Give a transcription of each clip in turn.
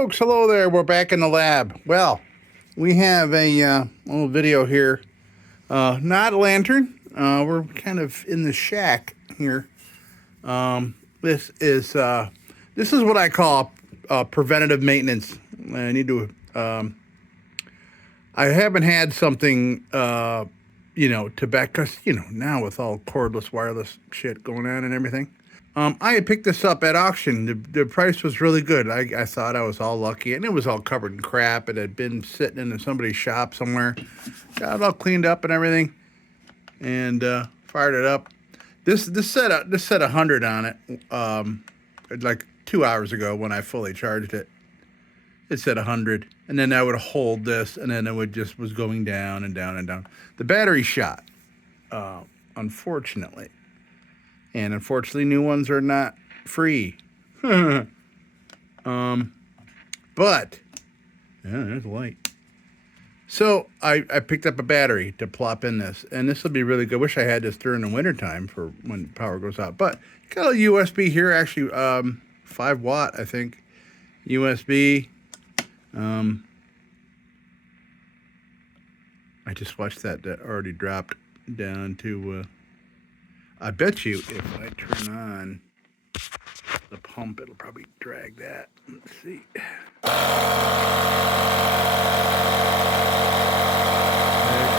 folks, hello there. We're back in the lab. Well, we have a little video here. Not a lantern. We're kind of in the shack here. This is what I call preventative maintenance. I need to. I haven't had something, to back, because now with all cordless wireless shit going on and everything. I had picked this up at auction. The price was really good. I thought I was all lucky, and it was all covered in crap. It had been sitting in somebody's shop somewhere. Got it all cleaned up and everything, and fired it up. This said 100 on it, like 2 hours ago when I fully charged it. It said 100, and then I would hold this, and then it was going down and down and down. The battery shot, unfortunately. And unfortunately, new ones are not free. But, yeah, there's light. So I picked up a battery to plop in this, and this will be really good. Wish I had this during the wintertime for when power goes out. But got a USB here, actually 5 watt, I think, USB. I just watched that already dropped down to... I bet you if I turn on the pump, it'll probably drag that. Let's see. There it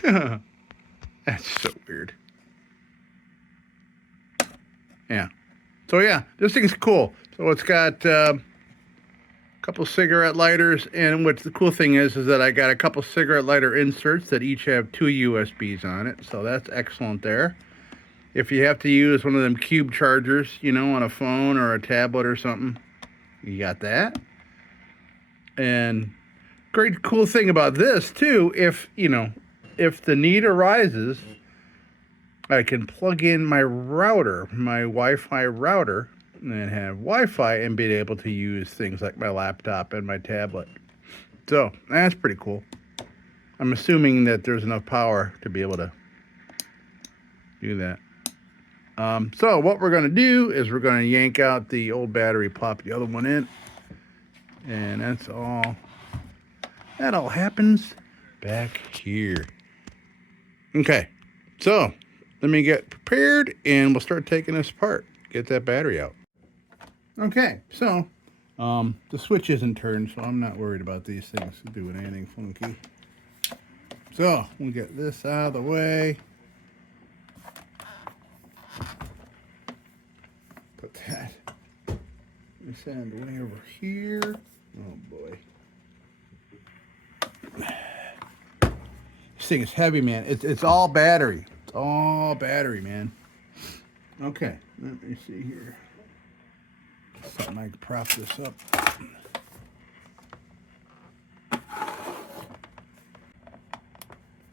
goes. That's so weird. Yeah. So yeah, this thing's cool. So it's got couple cigarette lighters, and what's the cool thing is that I got a couple cigarette lighter inserts that each have 2 USBs on it, so that's excellent there. If you have to use one of them cube chargers, on a phone or a tablet or something, you got that. And great cool thing about this too, if the need arises, I can plug in my router, my Wi-Fi router, and have Wi-Fi and be able to use things like my laptop and my tablet. So that's pretty cool. I'm assuming that there's enough power to be able to do that. So what we're going to do is we're going to yank out the old battery, pop the other one in, and that's all. That all happens back here. Okay, so let me get prepared and we'll start taking this apart. Get that battery out. Okay, so the switch isn't turned, so I'm not worried about these things doing anything funky. So we'll get this out of the way. Put that this end way over here. Oh boy. This thing is heavy, man. It's all battery. It's all battery, man. Okay, let me see here. Something I can prop this up.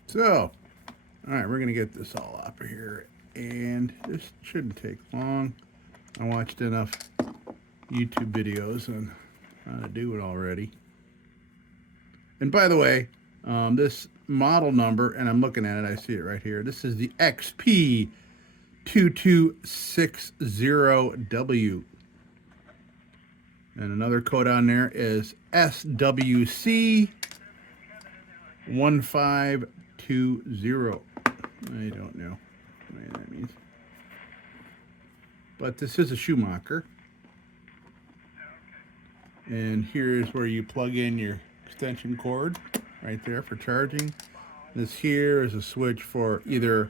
So, all right, we're gonna get this all up here, and this shouldn't take long. I watched enough YouTube videos on how to do it already. And by the way, this model number, and I'm looking at it, I see it right here. This is the XP2260w. And another code on there is SWC1520. I don't know what that means. But this is a Schumacher. And here's where you plug in your extension cord right there for charging. This here is a switch for either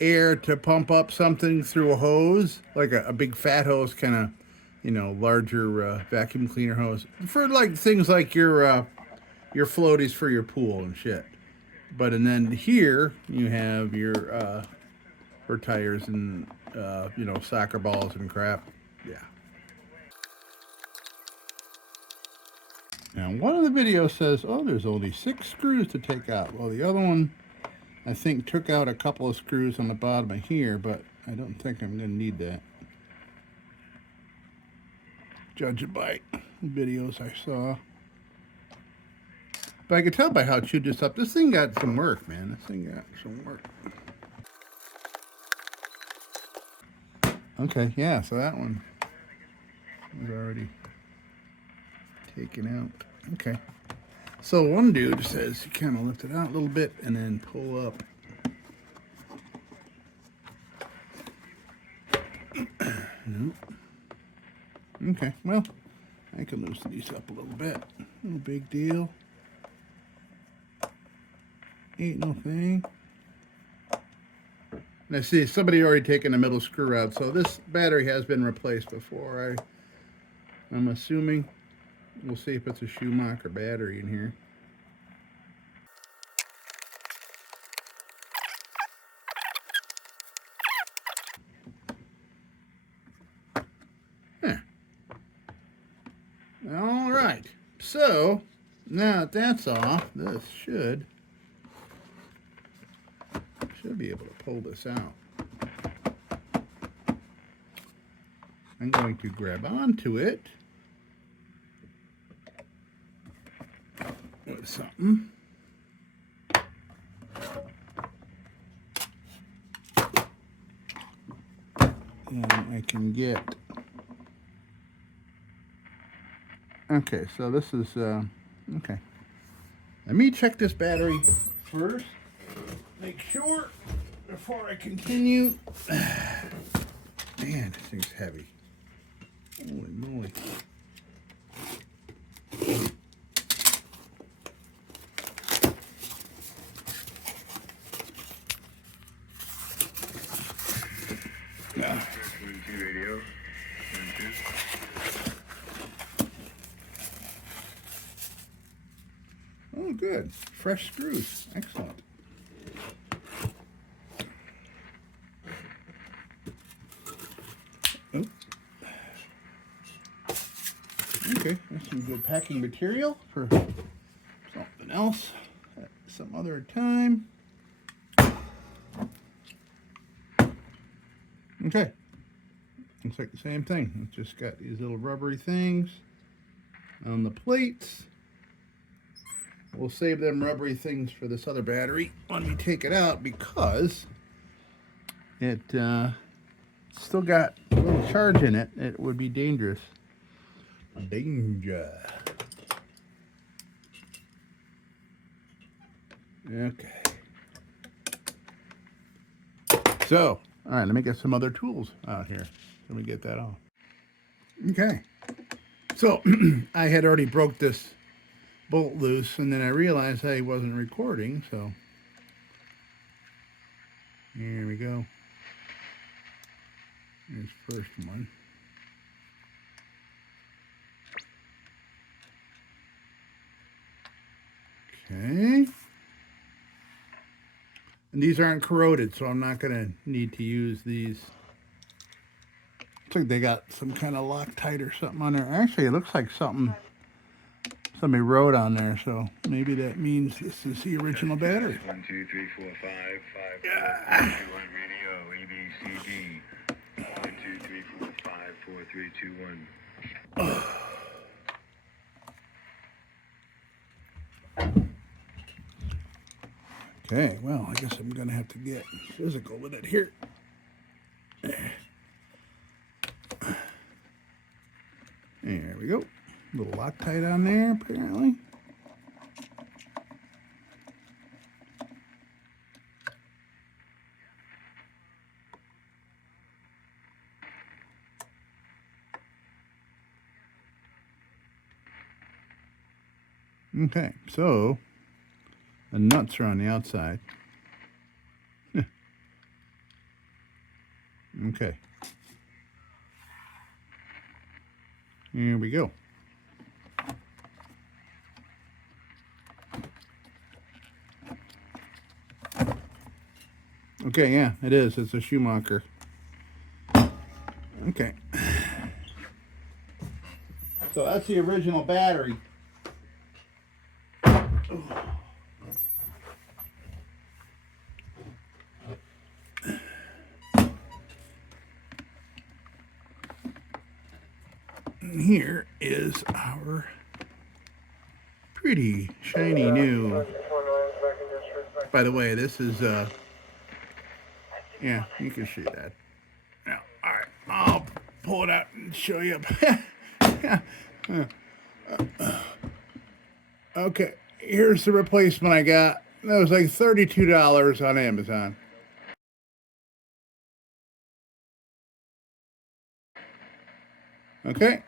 air to pump up something through a hose, like a big fat hose, kind of, larger vacuum cleaner hose, for like things like your floaties for your pool and shit. And then here you have your for tires and soccer balls and crap. Yeah. Now one of the videos says, oh, there's only 6 screws to take out. Well, the other one, I think, took out a couple of screws on the bottom of here, but I don't think I'm going to need that. Judging by videos I saw. But I could tell by how it chewed this up. This thing got some work, man. This thing got some work. Okay, yeah, so that one was already taken out. Okay. So one dude says you kind of lift it out a little bit and then pull up. Okay, well, I can loosen these up a little bit. No big deal. Ain't no thing. And I see somebody already taken the middle screw out, so this battery has been replaced before. I'm assuming. We'll see if it's a Schumacher battery in here. Huh. All right. So now that that's off, this should be able to pull this out. I'm going to grab onto it with something. And I can get... Okay, so this is... okay. Let me check this battery first. Make sure before I continue. Man, this thing's heavy. Holy moly. Radio. Oh, good. Fresh screws. Excellent. Oh. Okay, that's some good packing material for something else at some other time. Okay. Looks like the same thing. It's just got these little rubbery things on the plates. We'll save them rubbery things for this other battery when we take it out because it still got a little charge in it. It would be dangerous. Danger. Okay. So, all right, let me get some other tools out here. Let me get that off. Okay. So, I had already broke this bolt loose, and then I realized I wasn't recording, so here we go. Here's the first one. Okay. And these aren't corroded, so I'm not going to need to use these. Looks like they got some kind of Loctite or something on there. Actually, it looks like something somebody wrote on there, so maybe that means this is the original battery. 1, 2, 3, 4, 5, 5, 4, 3, 2, 1, radio, A, B, C, D. 1, 2, 3, 4, 5, 4, 3, 2, 1. Okay, well, I guess I'm going to have to get physical with it here. There we go. A little Loctite on there, apparently. Okay, so the nuts are on the outside. Okay. Here we go. Okay, yeah, it is. It's a Schumacher. Okay. So that's the original battery. And here is our pretty shiny new. By the way, this is yeah, you can see that. Yeah, all right, pull it out and show you. Okay, here's the replacement I got. That was like $32 on Amazon. Okay.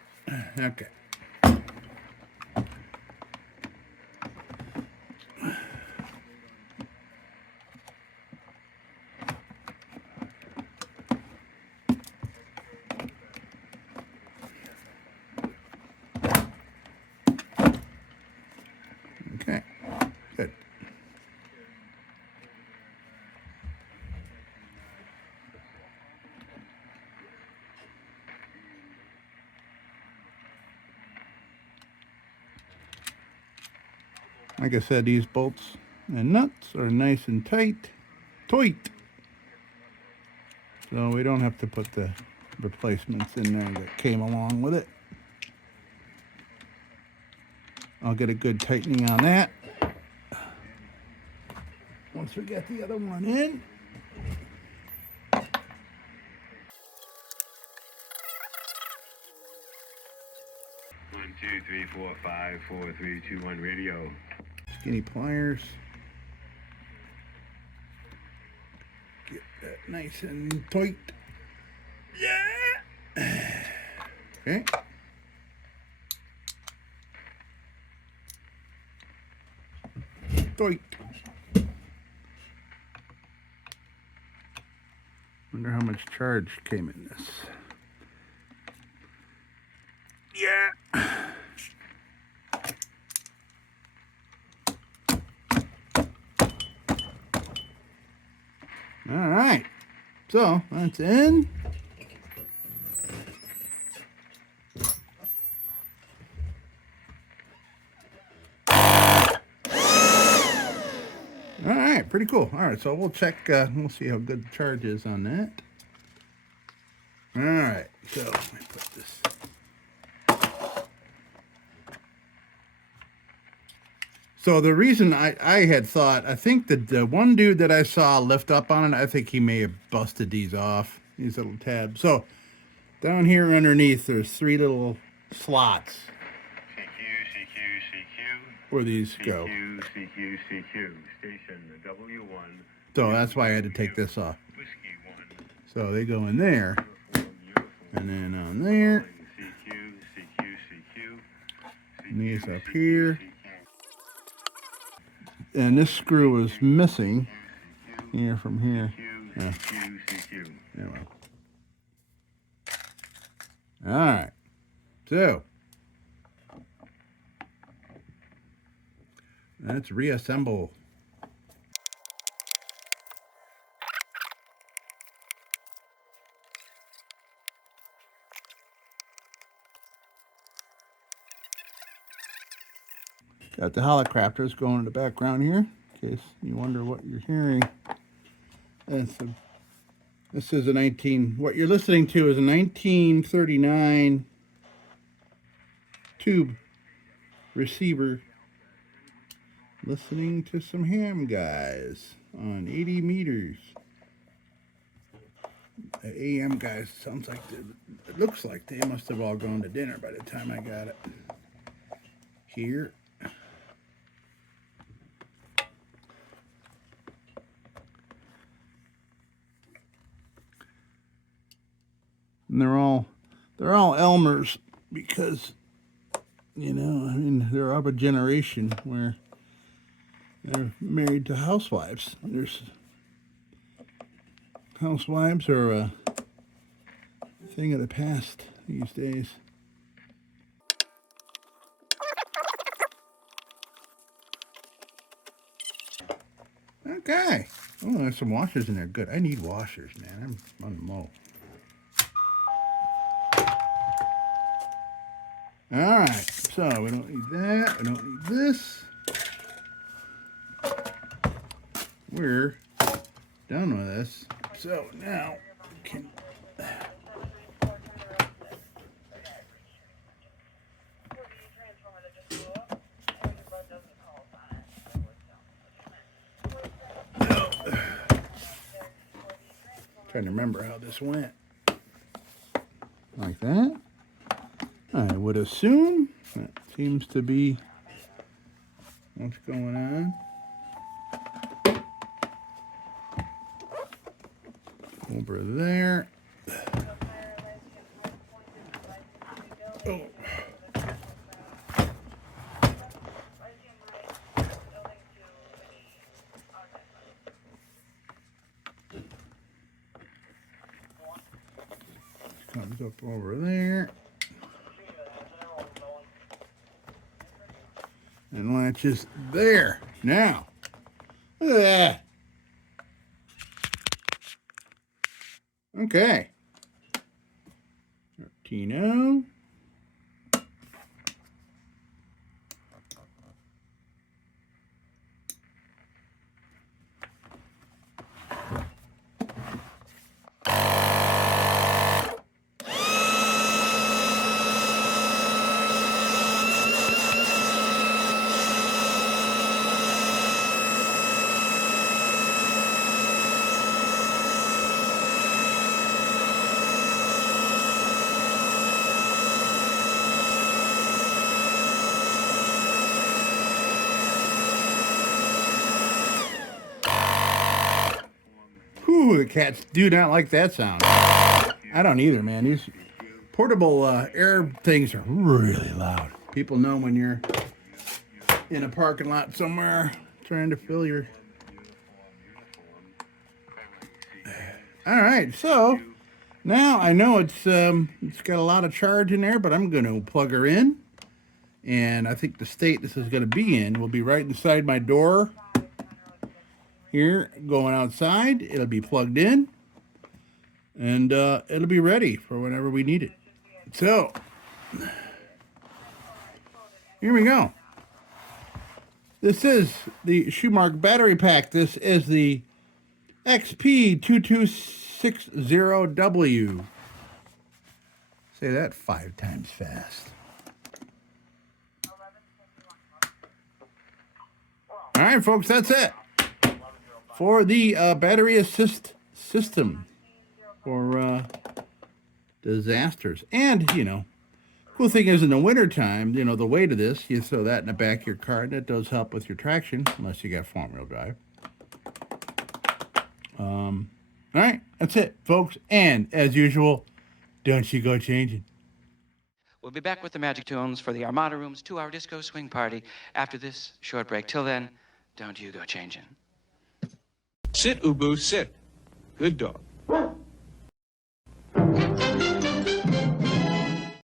Okay, good. Like I said, these bolts and nuts are nice and tight. So we don't have to put the replacements in there that came along with it. I'll get a good tightening on that once we get the other one in. 1, 2, 3, 4, 5, 4, 3, 2, 1 radio. Skinny pliers. Get that nice and tight. Yeah. Okay. Tight. Wonder how much charge came in this. Yeah. All right. So that's in. All right, pretty cool. All right, so we'll check, we'll see how good the charge is on that. All right, so let me put this. So the reason I had thought, I think that the one dude that I saw lift up on it, I think he may have busted these off, these little tabs. So down here underneath, there's 3 little slots where these go. CQ, station W1. So that's why I had to take this off. So they go in there, and then on there, and these up here. And this screw is missing here from here. Yeah. Anyway. All right. So let's reassemble. Got the helicopters going in the background here, in case you wonder what you're hearing. This is what you're listening to is a 1939 tube receiver listening to some ham guys on 80 meters. The AM guys, sounds like, it looks like they must have all gone to dinner by the time I got it here. And they're all Elmers because, you know, I mean, they're of a generation where they're married to housewives. There's housewives are a thing of the past these days. Okay. Oh, there's some washers in there. Good. I need washers, man. I'm on the mow. All right. So we don't need that. We don't need this. We're done with this. So now we can. Trying to remember how this went. like that. I would assume that seems to be what's going on. Over there. Oh. Comes up over there. And latches there. Now, look at that. Okay. 13.0. Whew, the cats do not like that sound. I don't either, man. These portable air things are really loud. People know when you're in a parking lot somewhere trying to fill your... All right, so now I know it's got a lot of charge in there, but I'm going to plug her in. And I think the state this is going to be in will be right inside my door. Here, going outside, it'll be plugged in, and it'll be ready for whenever we need it. So, here we go. This is the Schumacher battery pack. This is the XP2260w. Say that 5 times fast. All right, folks, that's it for the battery assist system for disasters. And, you know, cool thing is in the wintertime, you know, the weight of this, you throw that in the back of your car, and that does help with your traction, unless you got front wheel drive. All right, that's it, folks. And as usual, don't you go changing. We'll be back with the Magic Tunes for the Armada Room's 2-hour disco swing party after this short break. Till then, don't you go changing. Sit, Ubu, sit. Good dog.